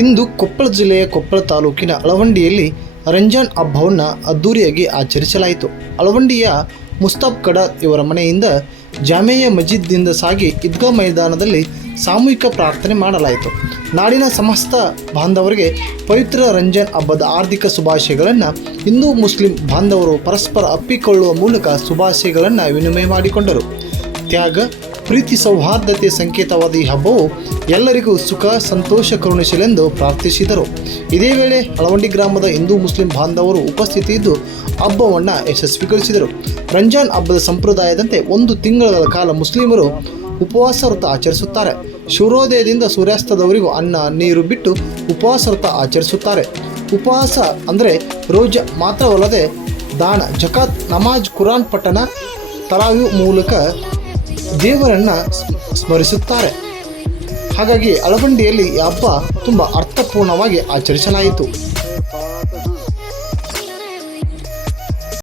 ಇಂದು ಕೊಪ್ಪಳ ಜಿಲ್ಲೆಯ ಕೊಪ್ಪಳ ತಾಲೂಕಿನ ಅಳವಂಡಿಯಲ್ಲಿ ರಂಜಾನ್ ಹಬ್ಬವನ್ನು ಅದ್ದೂರಿಯಾಗಿ ಆಚರಿಸಲಾಯಿತು. ಅಳವಂಡಿಯ ಮುಸ್ತಾಫ್ ಕಡಾರ್ ಇವರ ಮನೆಯಿಂದ ಜಾಮಿಯಾ ಮಸ್ಜಿದ್ನಿಂದ ಸಾಗಿ ಈದ್ಗಾ ಮೈದಾನದಲ್ಲಿ ಸಾಮೂಹಿಕ ಪ್ರಾರ್ಥನೆ ಮಾಡಲಾಯಿತು. ನಾಡಿನ ಸಮಸ್ತ ಬಾಂಧವರಿಗೆ ಪವಿತ್ರ ರಂಜಾನ್ ಹಬ್ಬದ ಹಾರ್ದಿಕ ಶುಭಾಶಯಗಳನ್ನು ಹಿಂದೂ ಮುಸ್ಲಿಂ ಬಾಂಧವರು ಪರಸ್ಪರ ಅಪ್ಪಿಕೊಳ್ಳುವ ಮೂಲಕ ಶುಭಾಶಯಗಳನ್ನು ವಿನಿಮಯ ಮಾಡಿಕೊಂಡರು. ತ್ಯಾಗ, ಪ್ರೀತಿ, ಸೌಹಾರ್ದತೆ ಸಂಕೇತವಾದ ಈ ಹಬ್ಬವು ಎಲ್ಲರಿಗೂ ಸುಖ ಸಂತೋಷ ಕರುಣಿಸಲೆಂದು ಪ್ರಾರ್ಥಿಸಿದರು. ಇದೇ ವೇಳೆ ಅಳವಂಡಿ ಗ್ರಾಮದ ಹಿಂದೂ ಮುಸ್ಲಿಂ ಬಾಂಧವರು ಉಪಸ್ಥಿತಿಯಿದ್ದು ಹಬ್ಬವನ್ನು ಯಶಸ್ವಿಗೊಳಿಸಿದರು. ರಂಜಾನ್ ಹಬ್ಬದ ಸಂಪ್ರದಾಯದಂತೆ 1 ತಿಂಗಳ ಕಾಲ ಮುಸ್ಲಿಮರು ಉಪವಾಸ ವ್ರತ ಆಚರಿಸುತ್ತಾರೆ. ಸೂರ್ಯೋದಯದಿಂದ ಸೂರ್ಯಾಸ್ತದವರೆಗೂ ಅನ್ನ ನೀರು ಬಿಟ್ಟು ಉಪವಾಸ ವ್ರತ ಆಚರಿಸುತ್ತಾರೆ. ಉಪವಾಸ ಅಂದರೆ ರೋಜಾ ಮಾತ್ರವಲ್ಲದೆ ದಾನ, ಜಕಾತ್, ನಮಾಜ್, ಕುರಾನ್ ಪಠಣ, ತರಾವಿ ಮೂಲಕ ದೇವರನ್ನು ಸ್ಮರಿಸುತ್ತಾರೆ. ಹಾಗಾಗಿ ಅಳವಂಡಿಯಲ್ಲಿ ಈ ಹಬ್ಬ ತುಂಬ ಅರ್ಥಪೂರ್ಣವಾಗಿ ಆಚರಿಸಲಾಯಿತು.